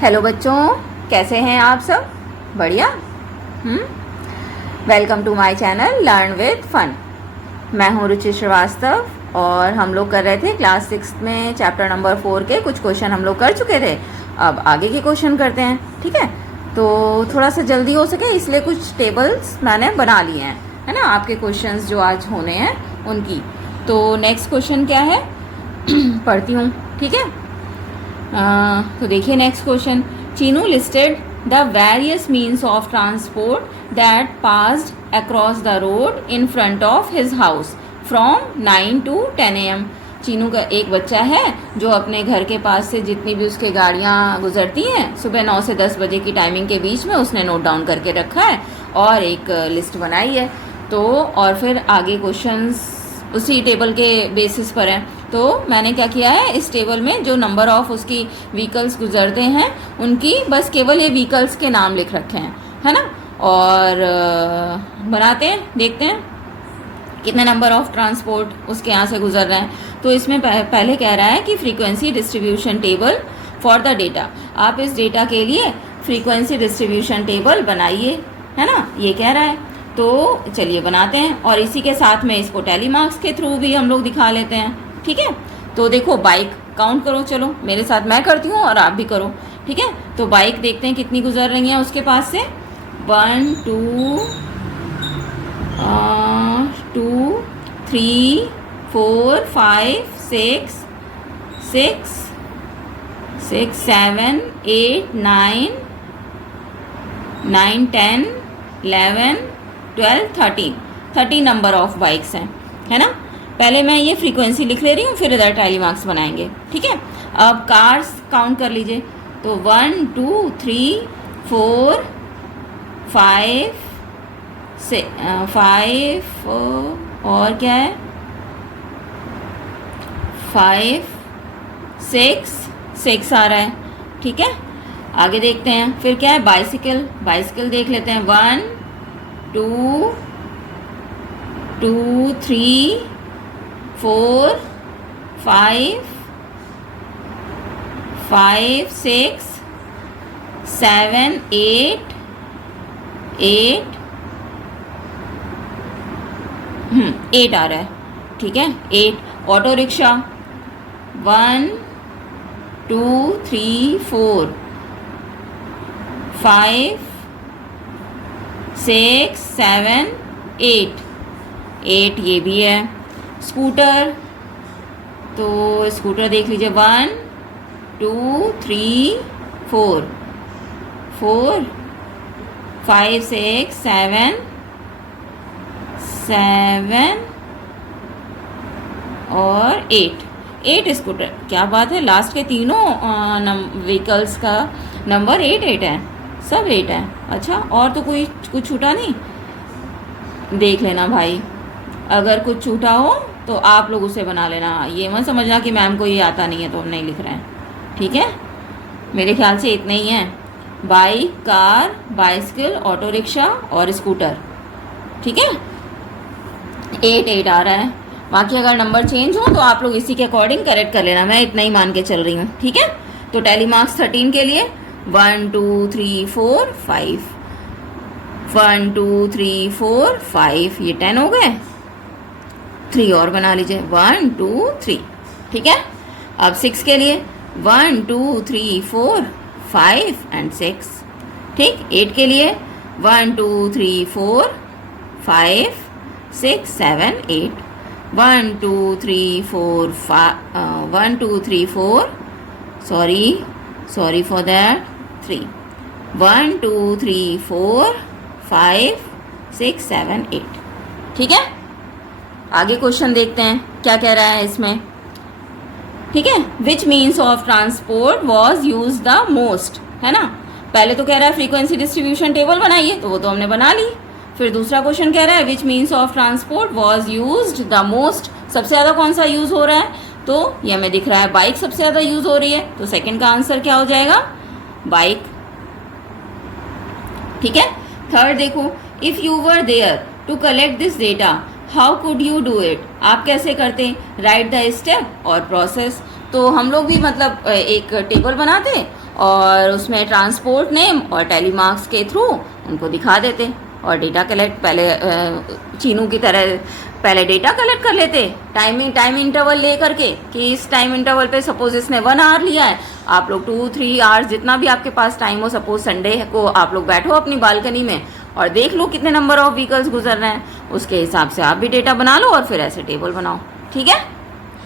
Hello बच्चों, कैसे हैं आप सब? बढ़िया। Welcome to my channel learn with fun. मैं हूँ रुचि श्रीवास्तव और हम लोग कर रहे थे क्लास 6 में चैप्टर नंबर 4 के कुछ क्वेश्चन हम लोग कर चुके थे। अब आगे के क्वेश्चन करते हैं, ठीक है? तो थोड़ा सा जल्दी हो सके इसलिए कुछ टेबल्स मैंने बना लिए हैं, है ना, आपके क्वेश्चंस जो आज होने हैं उनकी। तो नेक्स्ट क्वेश्चन क्या है पढ़ती हूँ, ठीक है? तो देखिए next question. Chinu listed the various means of transport that passed across the road in front of his house from 9 to 10 AM। Chinu का एक बच्चा है जो अपने घर के पास से जितनी भी उसके गाड़ियाँ गुजरती हैं सुबह 9 से 10 बजे की टाइमिंग के बीच में उसने नोट डाउन करके रखा है और एक लिस्ट बनाई है। तो और फिर आगे क्वेश्चंस उसी टेबल के बेसिस पर हैं। तो मैंने क्या किया है, इस टेबल में जो नंबर ऑफ उसकी व्हीकल्स गुजरते हैं उनकी बस केवल ये व्हीकल्स के नाम लिख रखे हैं, है ना। और बनाते हैं, देखते हैं कितने नंबर ऑफ ट्रांसपोर्ट उसके यहाँ से गुजर रहे हैं। तो इसमें पहले कह रहा है कि frequency distribution table for the data. आप इस डेटा के लिए फ्रीक्वेंसी डिस्ट्रीब्यूशन टेबल बनाइए, है ना, ये कह रहा है। तो चलिए बनाते हैं और इसी के साथ में इसको टैली मार्क्स के थ्रू भी हम लोग दिखा लेते हैं, ठीक है? तो देखो बाइक काउंट करो, चलो मेरे साथ, मैं करती हूँ और आप भी करो, ठीक है? तो बाइक देखते हैं कितनी गुजर रही हैं उसके पास से। 1 2 3 4 5 6 7 8 9 10 11 12 13 नंबर ऑफ बाइक्स हैं, है ना। पहले मैं ये फ्रीक्वेंसी लिख ले रही हूँ, फिर इधर टैली मार्क्स बनाएंगे, ठीक है? अब कार्स काउंट कर लीजिए। तो 1 2 3 4 5 5 और क्या है, 5 6 आ रहा है, ठीक है? आगे देखते हैं फिर क्या है, बाइसिकल देख लेते हैं। 1 2 3 4 5 6 7 8 8 आ रहा है, ठीक है? 8। ऑटो रिक्शा 1 2 3 4 5 6 7 8 ये भी है। स्कूटर, तो स्कूटर देख लीजिए 1 2 3 4 5 6 7 और 8 स्कूटर। क्या बात है, लास्ट के तीनों व्हीकल्स का नंबर 8 है, सब 8 है। अच्छा, और तो कोई कुछ छूटा नहीं? देख लेना भाई, अगर कुछ छूटा हो तो आप लोग उसे बना लेना। ये मत समझना कि मैम को ये आता नहीं है तो हम नहीं लिख रहे हैं, ठीक है? मेरे ख्याल से इतने ही हैं, bike, car, bicycle, auto rickshaw और स्कूटर, ठीक है? 8 आ रहा है। बाकी अगर नंबर चेंज हो तो आप लोग इसी के अकॉर्डिंग करेक्ट कर लेना, मैं इतना ही मान के चल रही हूँ, ठीक है? तो टैली मार्क्स 13 के लिए 1 2 3 4 5 1 2 3 4 5, ये 10 हो गए। 3 और बना लीजिए, 1 2 3, ठीक है? अब 6 के लिए 1 2 3 4 5 and 6, ठीक? 8 के लिए 1 2 3 4 5 6 7 8 1 2 3 4 5 1 2 3 4 sorry for that 3 1 2 3 4 5 6 7 8, ठीक है? आगे क्वेश्चन देखते हैं क्या कह रहा है इसमें, ठीक है? Which means of transport was use the most, है ना। पहले तो कह रहा है फ्रीक्वेंसी डिस्ट्रीब्यूशन टेबल बनाइए, तो वो तो हमने बना ली। फिर दूसरा क्वेश्चन कह रहा है which means of transport was used the most, सबसे ज़्यादा कौन सा यूज़ हो रहा है? तो ये हमें दिख रहा है बाइक सबसे ज़्यादा यूज़ हो रही है, तो सेकंड का आंसर क्या हो जाएगा, बाइक, ठीक है? थर्ड देखो, if you were there to collect this data how could you do it, आप कैसे करते, राइट द स्टेप और प्रोसेस। तो हम लोग भी मतलब एक टेबल बनाते और उसमें ट्रांसपोर्ट नेम और टेलीमार्क्स के थ्रू उनको दिखा देते और डेटा कलेक्ट पहले चीनू की तरह पहले डेटा कलेक्ट कर लेते टाइम इंटरवल ले करके कि इस टाइम इंटरवल पे सपोज इसने 1 आवर लिया है, आप लोग 2-3 आवर्स जितना भी आपके पास टाइम हो, सपोज संडे को आप लोग बैठो अपनी बालकनी में और देख लो कितने नंबर ऑफ व्हीकल्स गुजर रहे हैं, उसके हिसाब से आप भी डेटा बना लो और फिर ऐसे टेबल बनाओ। ठीक है,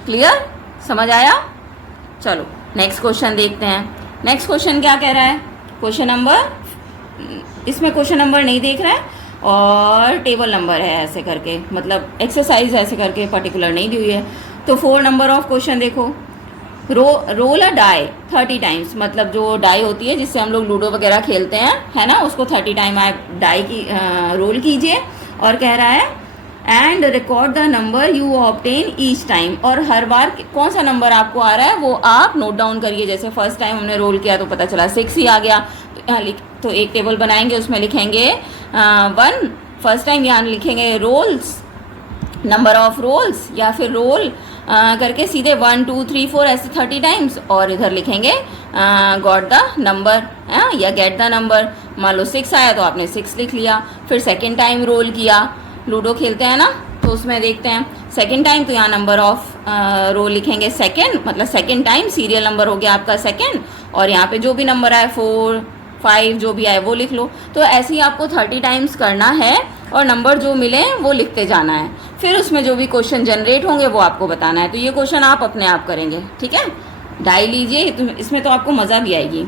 क्लियर, समझ आया? चलो नेक्स्ट क्वेश्चन देखते हैं। नेक्स्ट क्वेश्चन क्या कह रहा है? क्वेश्चन नंबर, इसमें क्वेश्चन नंबर नहीं देख रहा है और टेबल नंबर है ऐसे करके, मतलब एक्सरसाइज ऐसे करके पर्टिकुलर नहीं दी हुई है। तो 4 नंबर ऑफ क्वेश्चन देखो, रोल अ डाई 30 टाइम्स, मतलब जो डाई होती है जिससे हम लोग लूडो वगैरह खेलते हैं, है ना, उसको 30 टाइम आप डाई की रोल कीजिए। और कह रहा है and record the number you obtain each time, और हर बार कौन सा नंबर आपको आ रहा है वो आप नोट डाउन करिए। जैसे फर्स्ट टाइम हमने रोल किया तो पता चला 6 ही आ गया, तो एक टेबल बनाएंगे, उसमें लिखेंगे 1 फर्स्ट टाइम, यहाँ लिखेंगे रोल्स, नंबर ऑफ रोल्स, या फिर रोल करके सीधे 1 2 3 4 ऐसे 30 टाइम्स, और इधर लिखेंगे गॉट द नंबर या गेट द नंबर। मान लो 6 आया तो आपने 6 लिख लिया। फिर सेकेंड टाइम रोल किया, लूडो खेलते हैं ना तो उसमें देखते हैं सेकेंड टाइम, तो यहाँ नंबर ऑफ रोल लिखेंगे सेकेंड, मतलब सेकेंड टाइम सीरियल नंबर हो गया आपका सेकेंड, और यहाँ पे जो भी नंबर आए 4 5 जो भी आए वो लिख लो। तो ऐसे ही आपको 30 टाइम्स करना है और नंबर जो मिले वो लिखते जाना है। फिर उसमें जो भी क्वेश्चन जनरेट होंगे वो आपको बताना है। तो ये क्वेश्चन आप अपने आप करेंगे। ठीक है, डाई लीजिए, तो इसमें तो आपको मज़ा भी आएगी।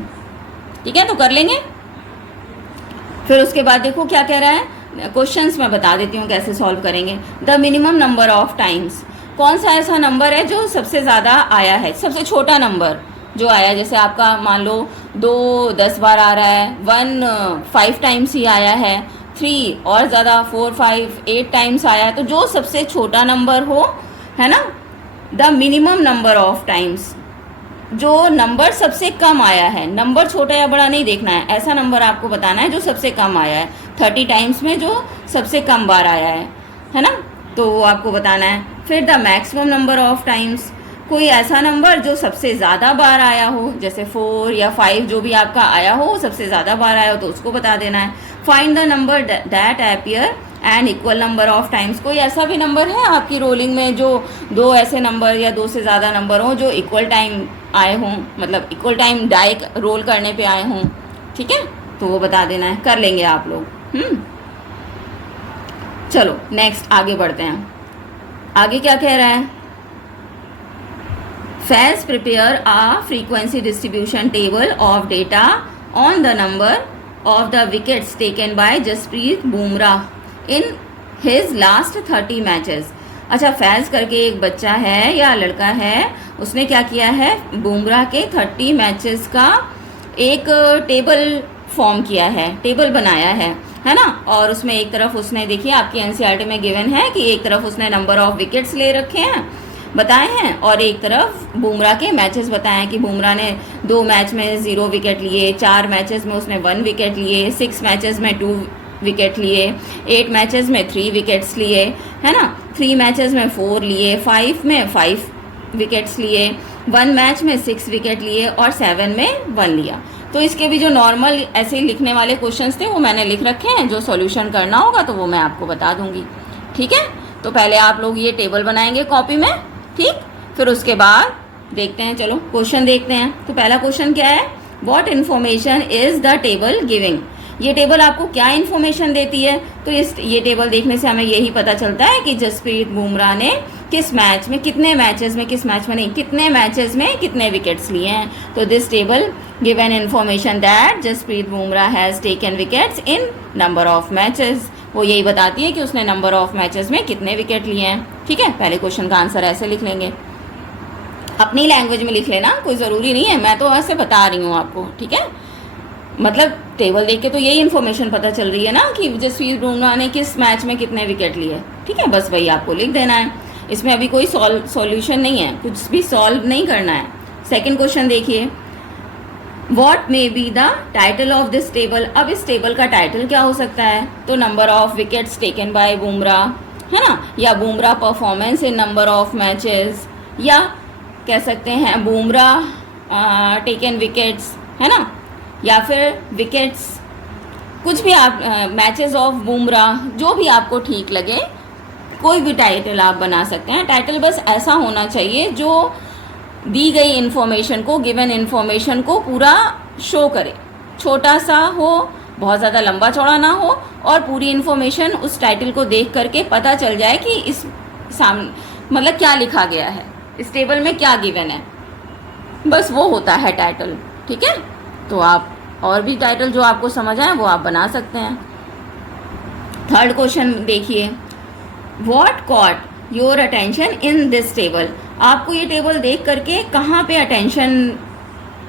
ठीक है, तो कर लेंगे। फिर उसके बाद देखो क्या कह रहा है, क्वेश्चंस मैं बता देती हूँ कैसे सॉल्व करेंगे। The minimum number of times, कौन सा ऐसा नंबर है जो सबसे ज़्यादा आया है, सबसे छोटा नंबर जो आया, जैसे आपका मान लो 2 10 बार आ रहा है, 1 5 टाइम्स ही आया है, 3 और ज़्यादा 4 5 8 टाइम्स आया है। तो जो सबसे छोटा नंबर हो, है ना, the minimum number of times, जो नंबर सबसे कम आया है, नंबर छोटा या बड़ा नहीं देखना है, ऐसा नंबर आपको बताना है जो सबसे कम आया है 30 टाइम्स में, जो सबसे कम बार आया है ना, तो वो आपको बताना है। फिर the maximum number of times, कोई ऐसा नंबर जो सबसे ज़्यादा बार आया हो, जैसे 4 या 5 जो भी आपका आया हो सबसे ज़्यादा बार आया हो तो उसको बता देना है। Find the number that appear and equal number of times, कोई ऐसा भी नंबर है आपकी रोलिंग में जो 2 ऐसे नंबर या 2 से ज़्यादा नंबर हों जो इक्वल टाइम आए हों, मतलब इक्वल टाइम डाई रोल करने पे आए हों। ठीक है, तो वो बता देना है, कर लेंगे आप लोग। चलो नेक्स्ट आगे बढ़ते हैं। आगे क्या कह रहा है, Faiz prepare a frequency distribution table of data on the number of the wickets taken by Jasprit Bumrah in his last 30 matches। अच्छा, फैज़ करके एक बच्चा है या लड़का है, उसने क्या किया है, बुमराह के 30 मैचेस का एक टेबल फॉर्म किया है, टेबल बनाया है ना। और उसमें एक तरफ उसने, देखिए आपकी एनसीईआरटी में गिवन है कि एक तरफ उसने नंबर ऑफ विकेट्स ले रखे हैं, बताए हैं, और एक तरफ बुमराह के मैचेस बताए हैं कि बुमराह ने 2 मैच में 0 विकेट लिए, 4 मैचेस में उसने 1 विकेट लिए, 6 मैचेस में 2 विकेट लिए, 8 मैचेस में 3 विकेट्स लिए, है ना, 3 मैचेस में 4 लिए, 5 में 5 विकेट्स लिए, 1 मैच में 6 विकेट लिए और 7 में 1 लिया। तो इसके भी जो नॉर्मल ऐसे लिखने वाले क्वेश्चंस थे वो मैंने लिख रखे हैं, जो सॉल्यूशन करना होगा तो वो मैं आपको बता दूंगी। ठीक है, तो पहले आप लोग ये टेबल बनाएंगे कॉपी में, ठीक, फिर उसके बाद देखते हैं, चलो क्वेश्चन देखते हैं। तो पहला क्वेश्चन क्या है, what information is the table giving, ये टेबल आपको क्या इन्फॉर्मेशन देती है। तो ये टेबल देखने से हमें यही पता चलता है कि जसप्रीत बुमराह ने किस मैच में, कितने मैचेस में, किस मैच में नहीं, कितने मैचेस में कितने विकेट्स लिए हैं। तो this table give an information that Jasprit Bumrah has taken wickets in number of matches, वो यही बताती है कि उसने नंबर ऑफ मैचेस में कितने विकेट लिए हैं। ठीक है, पहले क्वेश्चन का आंसर ऐसे लिख लेंगे, अपनी लैंग्वेज में लिख लेना, कोई ज़रूरी नहीं है, मैं तो ऐसे बता रही हूँ आपको। ठीक है, मतलब टेबल देख के तो यही इन्फॉर्मेशन पता चल रही है ना कि जसप्रीत बुमराह ने किस मैच में कितने विकेट लिए। ठीक है, बस वही आपको लिख देना है, इसमें अभी कोई सॉल्यूशन नहीं है, कुछ भी सॉल्व नहीं करना है। सेकेंड क्वेश्चन देखिए, what may be the title of this table, अब इस टेबल का टाइटल क्या हो सकता है। तो number of wickets taken by Bumrah, है ना, या Bumrah performance in number of matches, या कह सकते हैं बुमराह टेकन विकेट्स, है ना, या फिर विकेट्स, कुछ भी आप, मैचेस ऑफ बुमराह, जो भी आपको ठीक लगे कोई भी टाइटल आप बना सकते हैं। टाइटल बस ऐसा होना चाहिए जो दी गई इन्फॉर्मेशन को, गिवन इन्फॉर्मेशन को पूरा शो करे, छोटा सा हो, बहुत ज़्यादा लंबा चौड़ा ना हो, और पूरी इन्फॉर्मेशन उस टाइटल को देख करके पता चल जाए कि इस सामने मतलब क्या लिखा गया है, इस टेबल में क्या गिवन है, बस वो होता है टाइटल। ठीक है, तो आप और भी टाइटल जो आपको समझ आए वो आप बना सकते हैं। थर्ड क्वेश्चन देखिए, what caught your attention in this table. आपको ये टेबल देख करके कहाँ पे अटेंशन,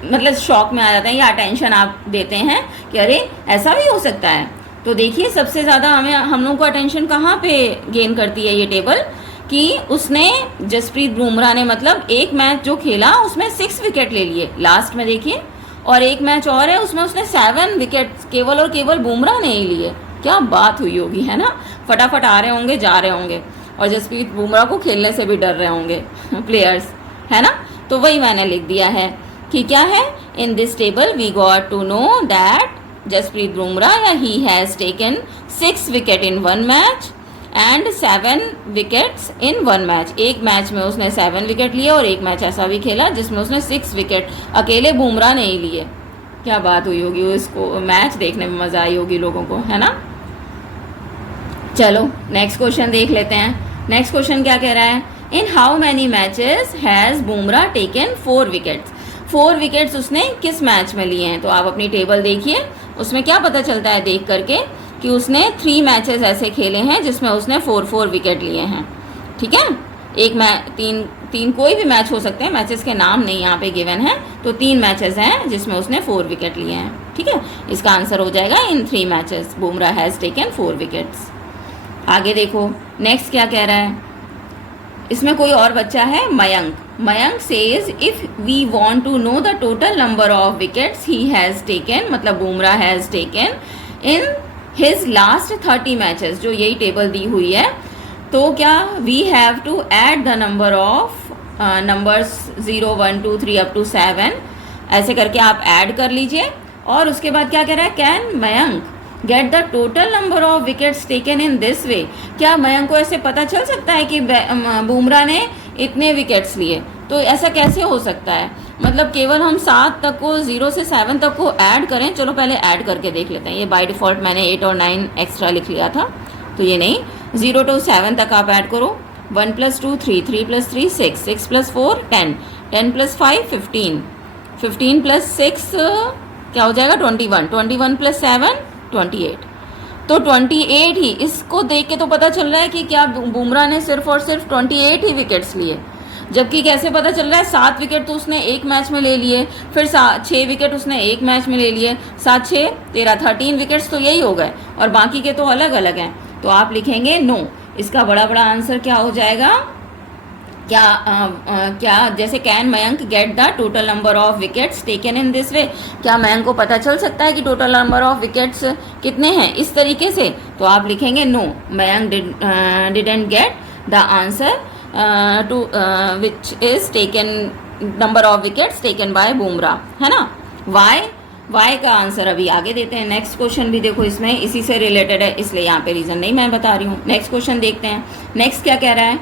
मतलब शॉक में आ जाते हैं या अटेंशन आप देते हैं कि अरे ऐसा भी हो सकता है। तो देखिए सबसे ज़्यादा हम लोग को अटेंशन कहाँ पे गेन करती है ये टेबल, कि उसने जसप्रीत बुमराह ने मतलब एक मैच जो खेला उसमें 6 विकेट ले लिए लास्ट में देखिए, और एक मैच और है उसमें उसने 7 विकेट केवल और केवल बुमराह ने ही लिए। क्या बात हुई होगी, है ना, फटाफट आ रहे होंगे, जा रहे होंगे, और जसप्रीत बुमराह को खेलने से भी डर रहे होंगे प्लेयर्स, है ना। तो वही मैंने लिख दिया है कि क्या है, in this table we got to know that Jasprit Bumrah या he has taken 6 wicket in 1 match and 7 wickets in 1 match. एक मैच में उसने 7 विकेट लिए और एक मैच ऐसा भी खेला जिसमें उसने 6 विकेट अकेले बुमराह ने ही लिए। क्या बात हुई होगी, उसको मैच देखने में मज़ा आई होगी लोगों को, है ना। चलो नेक्स्ट क्वेश्चन देख लेते हैं। नेक्स्ट क्वेश्चन क्या कह रहा है, in how many matches has Bumrah taken 4 wickets. 4 wickets उसने किस मैच में लिए हैं। तो आप अपनी टेबल देखिए, उसमें क्या पता चलता है देख करके कि उसने 3 मैचेस ऐसे खेले हैं जिसमें उसने 4 विकेट लिए हैं। ठीक है, एक मैच, तीन कोई भी मैच हो सकते हैं, मैचेस के नाम नहीं यहाँ पे गिवन है, तो 3 मैचेस हैं जिसमें उसने 4 विकेट लिए हैं। ठीक है, इसका आंसर हो जाएगा इन 3 matches Bumrah has taken 4 wickets. आगे देखो नेक्स्ट क्या कह रहा है, इसमें कोई और बच्चा है Mayank. Mayank says if we want to know the total number of wickets he has taken, मतलब Bumrah has taken in his last 30 matches, जो यही टेबल दी हुई है, तो क्या we have to add the number of numbers 0 1 2 3 up to 7, ऐसे करके आप ऐड कर लीजिए। और उसके बाद क्या कह रहा है, can Mayank get the total number of wickets taken in this way. क्या मयंक को ऐसे पता चल सकता है कि बुमराह ने इतने विकेट्स लिए, तो ऐसा कैसे हो सकता है। मतलब केवल हम 7 तक को, 0 से 7 तक को ऐड करें। चलो पहले ऐड करके देख लेते हैं। ये बाय डिफ़ॉल्ट मैंने 8 और 9 एक्स्ट्रा लिख लिया था, तो ये नहीं, 0 to 7 तक आप ऐड करो। 1 + 2 3, 3 + 3 6, 6 + 4 10, 10 + 5 15, 15 + 6 क्या हो जाएगा 21, 21 + 7 28। तो 28 ही, इसको देख के तो पता चल रहा है कि क्या बुमराह ने सिर्फ और सिर्फ 28 ही विकेट्स लिए। जबकि कैसे पता चल रहा है, 7 विकेट तो उसने एक मैच में ले लिए, फिर 6 विकेट उसने एक मैच में ले लिए, 7 6 13 13 विकेट्स तो यही हो गए, और बाकी के तो अलग अलग हैं। तो आप लिखेंगे नो। इसका बड़ा आंसर क्या हो जाएगा, क्या जैसे can Mayank get the total number of wickets taken in this way, क्या मयंक को पता चल सकता है कि टोटल नंबर ऑफ विकेट्स कितने हैं इस तरीके से। तो आप लिखेंगे no, Mayank didn't get the answer to which is taken number of wickets taken by Bumrah, है ना। वाई का आंसर अभी आगे देते हैं। नेक्स्ट क्वेश्चन भी देखो, इसमें इसी से रिलेटेड है, इसलिए यहाँ पे रीज़न नहीं मैं बता रही हूँ। नेक्स्ट क्वेश्चन देखते हैं। नेक्स्ट क्या कह रहा है,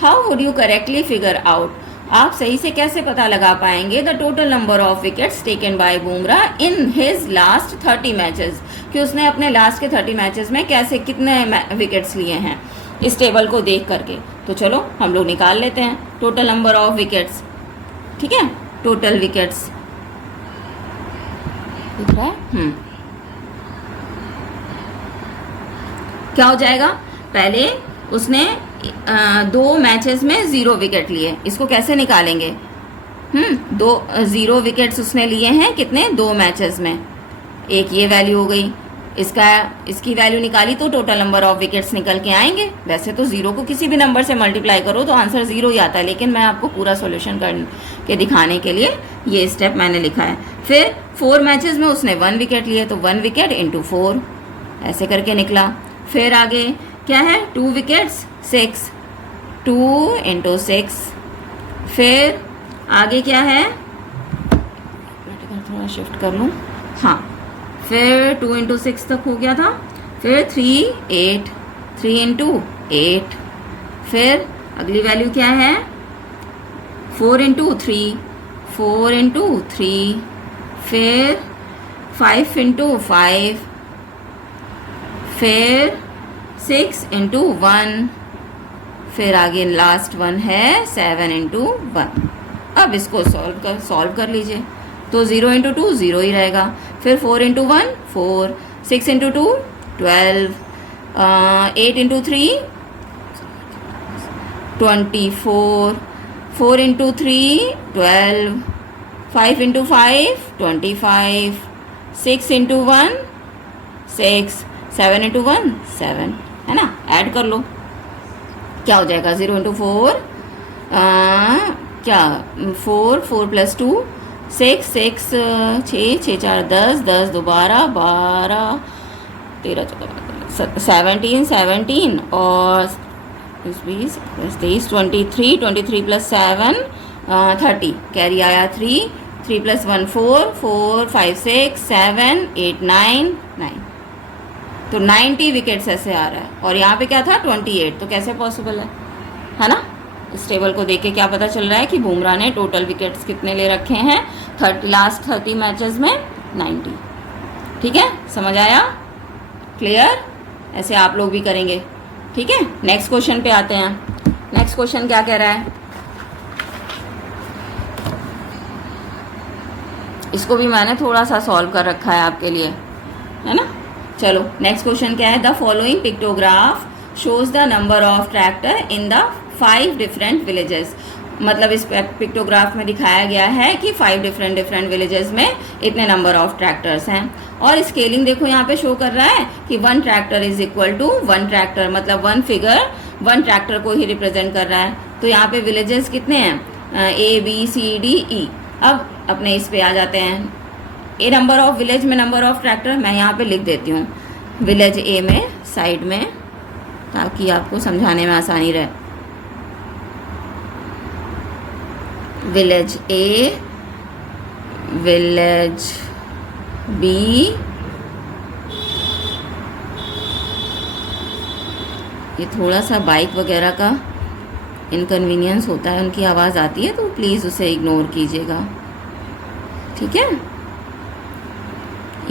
how would you correctly figure out, आप सही से कैसे पता लगा पाएंगे the total number of wickets taken by Bumrah in his last 30 matches, कि उसने अपने लास्ट के 30 मैचेस में कैसे कितने विकेट्स लिए हैं इस टेबल को देख करके। तो चलो हम लोग निकाल लेते हैं टोटल नंबर ऑफ विकेट्स। ठीक है, टोटल विकेट्स दिख रहा है। क्या हो जाएगा, पहले उसने 2 मैचेस में 0 विकेट लिए, इसको कैसे निकालेंगे। 0 विकेट्स उसने लिए हैं कितने, 2 मैचेस में, एक ये वैल्यू हो गई, इसकी वैल्यू निकाली तो टोटल नंबर ऑफ विकेट्स निकल के आएंगे। वैसे तो 0 को किसी भी नंबर से मल्टीप्लाई करो तो आंसर 0 ही आता है, लेकिन मैं आपको पूरा सॉल्यूशन करके दिखाने के लिए ये स्टेप मैंने लिखा है। फिर 4 मैचेस में उसने 1 विकेट लिए, तो 1 विकेट इंटू 4 ऐसे करके निकला। फिर आगे क्या है, 2 विकेट्स 6, 2 इंटू 6। फिर आगे क्या है, थोड़ा शिफ्ट कर लूँ, हाँ। फिर 2 इंटू 6 तक हो गया था, फिर 3 8, 3 इंटू 8, फिर अगली वैल्यू क्या है 4 इंटू 3, 4 इंटू 3, फिर 5 इंटू 5, फिर 6 इंटू 1, फिर आगे लास्ट वन है 7 इंटू 1। अब इसको सॉल्व कर लीजिए, तो 0 इंटू 2 0 ही रहेगा, फिर 4 into 1 4, 6 into 2 12, 8 into 3 24, 4 into 3 12, 5 into 5 25, 6 into 1 6, 7 into 1 7, है ना। ऐड कर लो, क्या हो जाएगा 0 इंटू 4 क्या 4, 4 प्लस 2 6, 6 6, 6 4 10, 10 दोबारा 12 13 14 17 17 और 20 23 23, 23 प्लस 7 30, कैरी आया 3, 3 प्लस 1 4, 4 5 6 7 8 9 9, तो 90 विकेट्स ऐसे आ रहा है। और यहाँ पे क्या था 28, तो कैसे पॉसिबल है ना। इस टेबल को देख के क्या पता चल रहा है कि बुमराह ने टोटल विकेट्स कितने ले रखे हैं लास्ट 30 मैचेस में 90। ठीक है, समझ आया, क्लियर। ऐसे आप लोग भी करेंगे, ठीक है। नेक्स्ट क्वेश्चन पे आते हैं। नेक्स्ट क्वेश्चन क्या कह रहा है, इसको भी मैंने थोड़ा सा सॉल्व कर रखा है आपके लिए, है ना। चलो नेक्स्ट क्वेश्चन क्या है, the following pictograph shows the number of tractor in the 5 different villages. मतलब इस पिक्टोग्राफ में दिखाया गया है कि 5 डिफरेंट विलेजेस में इतने नंबर ऑफ ट्रैक्टर्स हैं। और स्केलिंग देखो यहाँ पे शो कर रहा है कि 1 tractor is equal to 1 tractor, मतलब 1 फिगर 1 ट्रैक्टर को ही रिप्रेजेंट कर रहा है। तो यहाँ पे विलेजेस कितने हैं A B C D E। अब अपने इस पे आ जाते हैं, ए नंबर ऑफ विलेज में नंबर ऑफ ट्रैक्टर मैं यहाँ पे लिख देती हूँ, विलेज ए में साइड में, ताकि आपको समझाने में आसानी रहे। विलेज ए, विलेज बी, ये थोड़ा सा बाइक वगैरह का इनकन्वीनियंस होता है, उनकी आवाज़ आती है, तो प्लीज़ उसे इग्नोर कीजिएगा, ठीक है।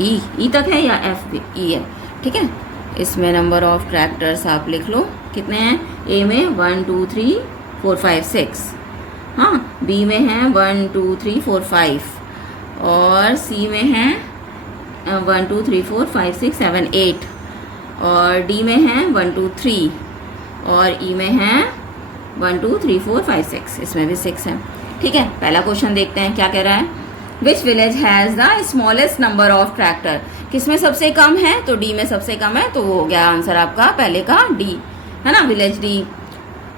ई तक है या एफ ई है, ठीक है। इसमें नंबर ऑफ ट्रैक्टर्स आप लिख लो कितने हैं, ए में 1 2 3 4 5 6, हाँ, बी में है 1 2 3 4 5, और सी में है 1 2 3 4 5 6 7 8, और डी में है 1 2 3, और ई में है 1 2 3 4 5 6, इसमें भी 6 है, ठीक है। पहला क्वेश्चन देखते हैं क्या कह रहा है, which village has the smallest number of tractor. किसमें सबसे कम है, तो डी में सबसे कम है, तो वो हो गया आंसर आपका पहले का डी, है ना, village D.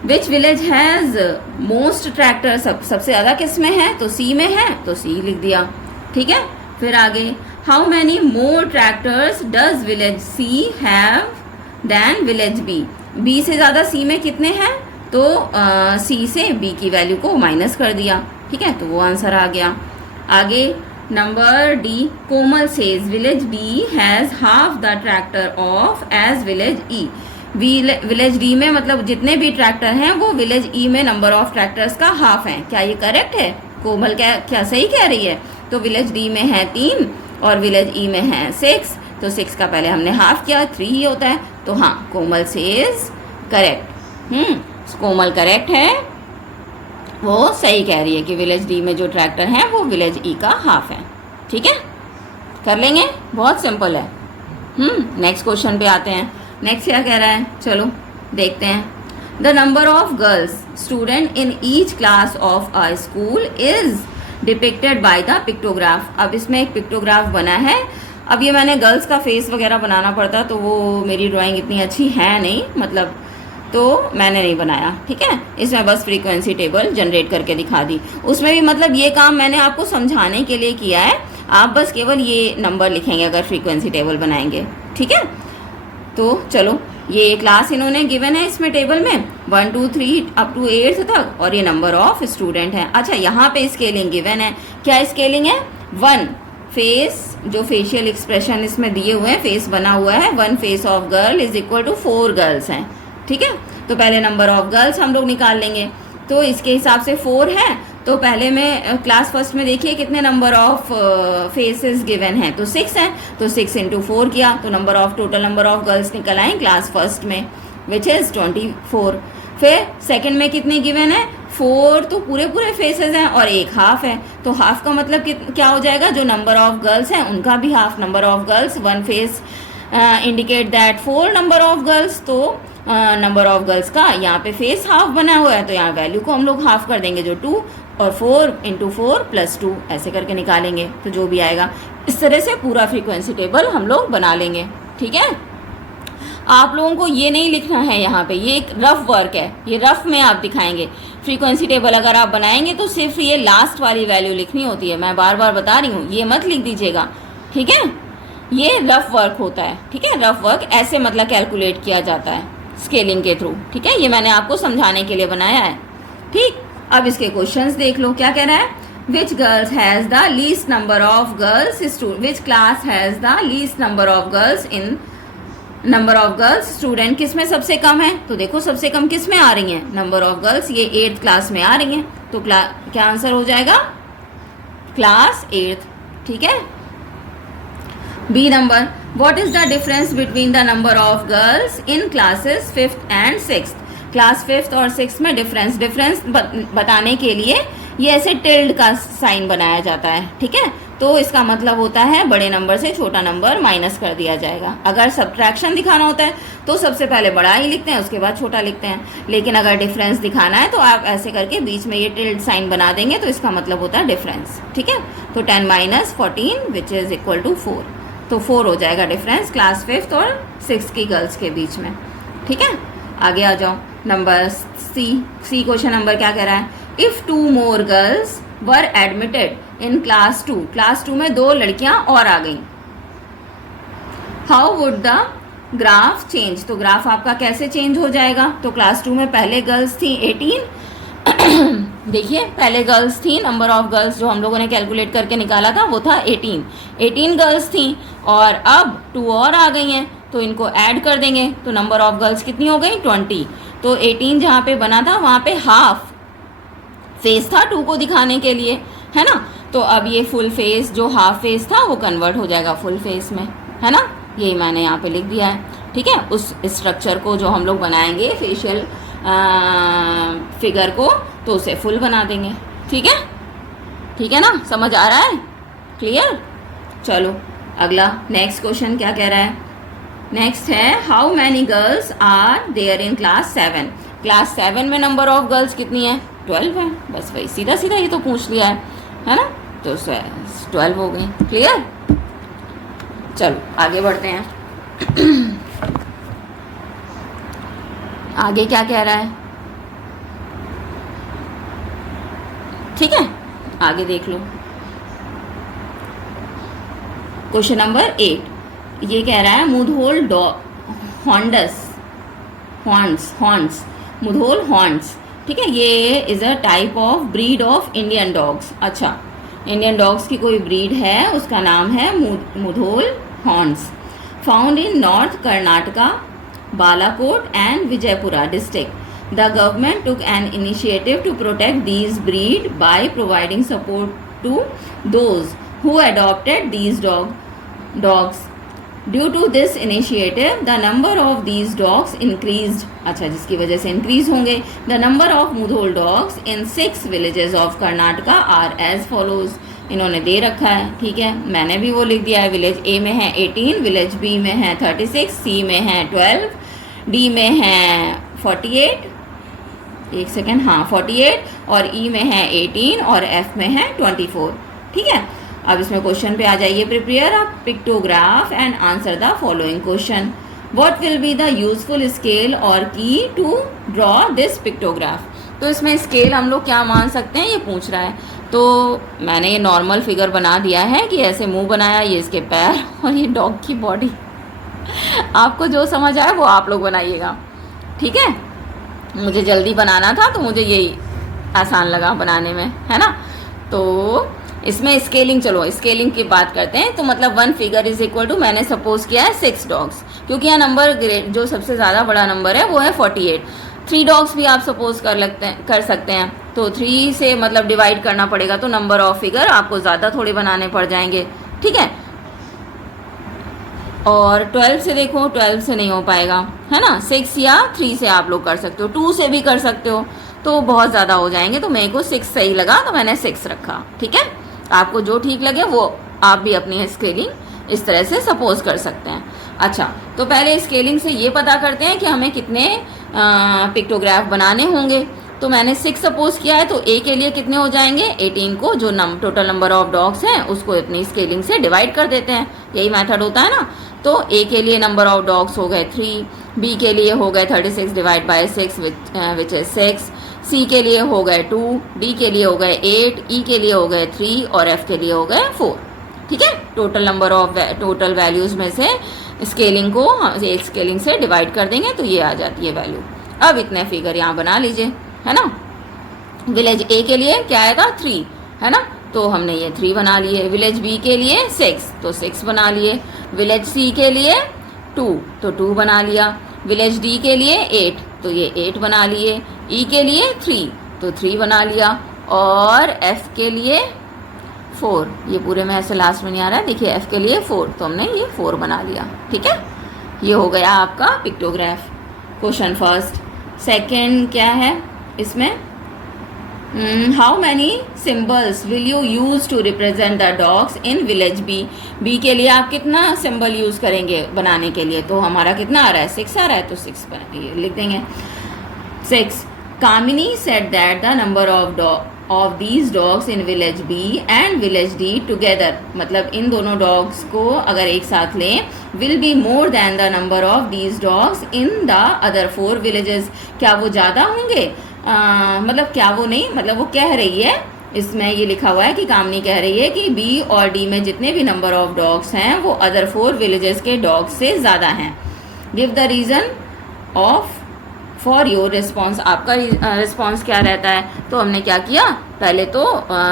Which village has most tractor, सबसे ज़्यादा किस में है, तो सी में है, तो सी लिख दिया, ठीक है। फिर आगे, how many more tractors does village C have than village B. B से ज़्यादा सी में कितने हैं, तो सी से बी की वैल्यू को माइनस कर दिया, ठीक है, तो वो आंसर आ गया। आगे number D, Komal says village D has half the tractor of as village E. Village D में मतलब जितने भी ट्रैक्टर हैं वो विलेज ई में नंबर ऑफ ट्रैक्टर्स का हाफ है। क्या ये करेक्ट है, कोमल क्या सही कह रही है। तो विलेज डी में है 3 और विलेज ई में है 6, तो 6 का पहले हमने हाफ किया, 3 ही होता है, तो हाँ, कोमल सेज करेक्ट। कोमल करेक्ट है, वो सही कह रही है कि विलेज डी में जो ट्रैक्टर हैं वो विलेज ई का हाफ है, ठीक है, कर लेंगे, बहुत सिंपल है। नेक्स्ट क्वेश्चन पे आते हैं। नेक्स्ट क्या कह रहा है, चलो देखते हैं। The number of girls student in each class of a school is depicted by the pictograph. अब इसमें एक पिक्टोग्राफ बना है। अब ये मैंने गर्ल्स का फेस वगैरह बनाना पड़ता, तो वो मेरी ड्राइंग इतनी अच्छी है नहीं, मतलब तो मैंने नहीं बनाया, ठीक है। इसमें बस फ्रीक्वेंसी टेबल जनरेट करके दिखा दी। उसमें भी मतलब ये काम मैंने आपको समझाने के लिए किया है, आप बस केवल ये नंबर लिखेंगे अगर फ्रीक्वेंसी टेबल बनाएंगे, ठीक है। तो चलो, ये क्लास इन्होंने गिवन है इसमें टेबल में 1 2 3 अप टू 8 तक, और ये नंबर ऑफ स्टूडेंट हैं। अच्छा, यहाँ पे स्केलिंग गिवन है, क्या स्केलिंग है, 1 फेस, जो फेशियल एक्सप्रेशन इसमें दिए हुए हैं, फेस बना हुआ है, 1 face of girl is equal to 4 girls हैं, ठीक है। तो पहले नंबर ऑफ गर्ल्स हम लोग निकाल लेंगे। तो इसके हिसाब से 4 है, तो पहले में क्लास फर्स्ट में देखिए कितने नंबर ऑफ फेसेस गिवन हैं, तो 6 हैं, तो 6 इंटू 4 किया तो number of, total number of girls निकल आए क्लास फर्स्ट में, विच इज़ 24। फिर सेकंड में कितने गिवन है, 4 तो पूरे पूरे फेसेस हैं और 1 हाफ है, तो हाफ का मतलब क्या हो जाएगा, जो नंबर ऑफ गर्ल्स हैं उनका भी half. Number of girls 1 face indicate that 4 number of girls, तो नंबर ऑफ गर्ल्स का यहाँ पे फेस हाफ बना हुआ है, तो यहाँ वैल्यू को हम लोग हाफ कर देंगे, जो 2, और 4 इंटू 4 प्लस 2 ऐसे करके निकालेंगे, तो जो भी आएगा। इस तरह से पूरा फ्रीक्वेंसी टेबल हम लोग बना लेंगे, ठीक है। आप लोगों को ये नहीं लिखना है यहाँ पे, ये एक रफ वर्क है, ये रफ में आप दिखाएंगे। फ्रीक्वेंसी टेबल अगर आप बनाएंगे तो सिर्फ ये लास्ट वाली वैल्यू लिखनी होती है, मैं बार बार बता रही हूँ, ये मत लिख दीजिएगा, ठीक है। ये रफ वर्क होता है, ठीक है। रफ वर्क ऐसे मतलब कैलकुलेट किया जाता है स्केलिंग के थ्रू, ठीक है। ये मैंने आपको समझाने के लिए बनाया है, ठीक। अब इसके क्वेश्चंस देख लो, क्या कह रहा है, which girls has the least number of girls, which class has the least number of girls in number of girls student, किस में सबसे कम है, तो देखो सबसे कम किस में आ रही हैं, नंबर ऑफ गर्ल्स, ये 8th क्लास में आ रही हैं, तो क्या आंसर हो जाएगा, क्लास 8th, ठीक है। B number, what is the difference between the number of girls in classes 5th and 6th, class 5th और 6th में डिफरेंस बताने के लिए ये ऐसे टिल्ड का साइन बनाया जाता है, ठीक है। तो इसका मतलब होता है बड़े नंबर से छोटा नंबर माइनस कर दिया जाएगा। अगर सब्ट्रैक्शन दिखाना होता है तो सबसे पहले बड़ा ही लिखते हैं, उसके बाद छोटा लिखते हैं, लेकिन अगर डिफरेंस दिखाना है तो आप ऐसे करके बीच में ये टिल्ड साइन बना देंगे, तो इसका मतलब होता है डिफरेंस, ठीक है। तो 10 minus 14 which is equal to 4, तो 4 हो जाएगा डिफरेंस क्लास 5th और 6th की गर्ल्स के बीच में, ठीक है। आगे आ जाओ, नंबर सी क्वेश्चन नंबर क्या कह रहा है, if 2 more girls were admitted in class 2, class 2 में 2 लड़कियां और आ गई, how would the graph change, तो ग्राफ आपका कैसे चेंज हो जाएगा, तो क्लास 2 में पहले गर्ल्स थी 18 देखिए पहले गर्ल्स थी, नंबर ऑफ गर्ल्स जो हम लोगों ने कैलकुलेट करके निकाला था वो था 18 गर्ल्स थी, और अब 2 और आ गई हैं, तो इनको ऐड कर देंगे, तो नंबर ऑफ गर्ल्स कितनी हो गई 20, तो 18 जहाँ पे बना था वहाँ पे हाफ फेस था 2 को दिखाने के लिए, है ना। तो अब ये फुल फेस जो हाफ फेस था वो कन्वर्ट हो जाएगा फुल फेस में, है ना। यही मैंने यहाँ पे लिख दिया है, ठीक है। उस स्ट्रक्चर को जो हम लोग बनाएंगे फेशियल फिगर को, तो उसे फुल बना देंगे, ठीक है ना, समझ आ रहा है, क्लियर। चलो अगला नेक्स्ट क्वेश्चन क्या कह रहा है, नेक्स्ट है how many girls are there in class 7, class 7 में नंबर ऑफ गर्ल्स कितनी है, 12 है, बस वही सीधा सीधा ये तो पूछ लिया है ना, तो 12 हो गई, क्लियर। चलो आगे बढ़ते हैं आगे क्या कह रहा है, ठीक है, आगे देख लो। क्वेश्चन नंबर 8 ये कह रहा है मुधोल हॉर्न्स मुधोल हॉर्न्स, ठीक है। ये is a type of breed of Indian dogs, अच्छा इंडियन डॉग्स की कोई ब्रीड है, उसका नाम है Mudhol horns, found in north Karnataka, Balakot and Vijayapura district. The government took an initiative to protect these breed by providing support to those who adopted these dogs. Due to this initiative, the number of these dogs increased. अच्छा, जिसकी वजह से increase होंगे. The number of Mudhol dogs in 6 villages of Karnataka are as follows. इन्होंने दे रखा है, ठीक है, मैंने भी वो लिख दिया है। विलेज ए में है 18, विलेज बी में है 36, सी में है 12, डी में है 48, एक सेकेंड, हाँ 48, और ई में है 18 और एफ में है 24, ठीक है। अब इसमें क्वेश्चन पे आ जाइए, prepare a pictograph and answer the following question. What will be the useful scale और की टू ड्रॉ दिस पिक्टोग्राफ। तो इसमें स्केल हम लोग क्या मान सकते हैं ये पूछ रहा है, तो मैंने ये नॉर्मल फिगर बना दिया है कि ऐसे मुंह बनाया, ये इसके पैर और ये डॉग की बॉडी आपको जो समझ आए वो आप लोग बनाइएगा, ठीक है। मुझे जल्दी बनाना था तो मुझे यही आसान लगा बनाने में, है ना। तो इसमें स्केलिंग, चलो स्केलिंग की बात करते हैं। तो मतलब 1 फिगर इज इक्वल टू, मैंने सपोज किया है 6 डॉग्स, क्योंकि यहाँ नंबर जो सबसे ज़्यादा बड़ा नंबर है वो है 48। 3 डॉग्स भी आप सपोज कर सकते हैं। तो 3 से मतलब डिवाइड करना पड़ेगा, तो नंबर ऑफ फिगर आपको ज़्यादा थोड़े बनाने पड़ जाएंगे, ठीक है। और 12 से देखो, 12 से नहीं हो पाएगा, है ना। 6 या 3 से आप लोग कर सकते हो, 2 से भी कर सकते हो, तो बहुत ज़्यादा हो जाएंगे। तो मेरे को 6 सही लगा, तो मैंने 6 रखा, ठीक है। आपको जो ठीक लगे वो आप भी अपनी स्केलिंग इस तरह से सपोज कर सकते हैं। अच्छा, तो पहले स्केलिंग से ये पता करते हैं कि हमें कितने पिक्टोग्राफ बनाने होंगे। तो मैंने 6 सपोज किया है, तो ए के लिए कितने हो जाएंगे, 18 को जो टोटल नंबर ऑफ डॉग्स हैं उसको अपनी स्केलिंग से डिवाइड कर देते हैं, यही मेथड होता है ना। तो ए के लिए नंबर ऑफ डॉग्स हो गए 3, बी के लिए हो गए 36 डिवाइड बाय 6 विच इज 6, सी के लिए हो गए 2, डी के लिए हो गए 8, ई के लिए हो गए 3 और एफ के लिए हो गए 4, ठीक है। टोटल वैल्यूज में से स्केलिंग को स्केलिंग से डिवाइड कर देंगे तो ये आ जाती है वैल्यू। अब इतने फिगर यहाँ बना लीजिए, है ना। विलेज ए के लिए क्या आएगा 3, है ना, तो हमने ये 3 बना लिए। विलेज बी के लिए 6, तो 6 बना लिए। विलेज सी के लिए 2, तो 2 बना लिया। विलेज डी के लिए 8, तो ये 8 बना लिए। ई के लिए 3, तो 3 बना लिया। और एफ के लिए 4, ये पूरे में ऐसे लास्ट में नहीं आ रहा है, देखिए एफ के लिए 4, तो हमने ये 4 बना लिया, ठीक है। ये हो गया आपका पिक्टोग्राफ, क्वेश्चन फर्स्ट। सेकंड क्या है इसमें, how many symbols will you use to represent the dogs in village B. B के लिए आप कितना सिंबल यूज करेंगे बनाने के लिए, तो हमारा कितना आ रहा है 6 आ रहा है, तो 6 लिख देंगे 6। Kamini said that the number of these dogs in village B and village D together, मतलब इन दोनों डॉग्स को अगर एक साथ लें, will be more than the number of these dogs in the other 4 villages. क्या वो ज़्यादा होंगे, मतलब क्या वो नहीं, मतलब वो कह रही है, इसमें ये लिखा हुआ है कि कामनी कह रही है कि बी और डी में जितने भी नंबर ऑफ डॉग्स हैं वो अदर 4 विलेजेस के डॉग्स से ज़्यादा हैं। Give the reason of for your response, आपका रिस्पॉन्स क्या रहता है। तो हमने क्या किया, पहले तो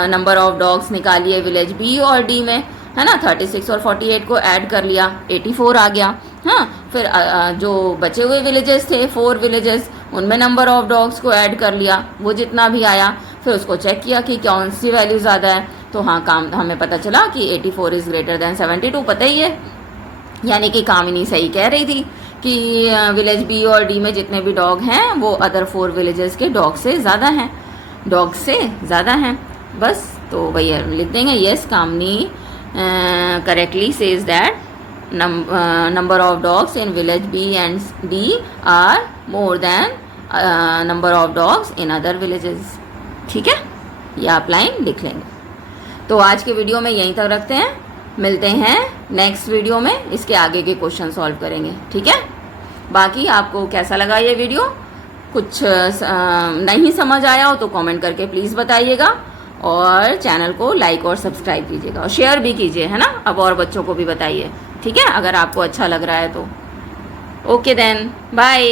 नंबर ऑफ डॉग्स निकालिए विलेज बी और डी में, है ना। 36 और 48 को ऐड कर लिया, 84 आ गया। हाँ, फिर जो बचे हुए विलेजेस थे 4 विलेजेस, उनमें नंबर ऑफ डॉग्स को ऐड कर लिया, वो जितना भी आया, फिर उसको चेक किया कि कौन सी वैल्यू ज़्यादा है। तो हाँ, हमें पता चला कि 84 इज़ ग्रेटर दैन 72, पता ही है। यानी कि कामिनी सही कह रही थी कि विलेज बी और डी में जितने भी डॉग हैं वो अदर 4 विलेजेस के डॉग से ज़्यादा हैं, बस। तो भैया लिख देंगे, yes Kamini correctly says that number of dogs in village B and D are more than number of dogs in other villages, ठीक है। ये आप लाइन लिख लेंगे। तो आज के वीडियो में यहीं तक रखते हैं, मिलते हैं नेक्स्ट वीडियो में, इसके आगे के क्वेश्चन सॉल्व करेंगे, ठीक है। बाकी आपको कैसा लगा ये वीडियो, कुछ नहीं समझ आया हो तो कमेंट करके प्लीज़ बताइएगा, और चैनल को लाइक और सब्सक्राइब कीजिएगा और शेयर भी कीजिए, है ना। अब और बच्चों को भी बताइए, ठीक है, अगर आपको अच्छा लग रहा है तो। Okay then, bye.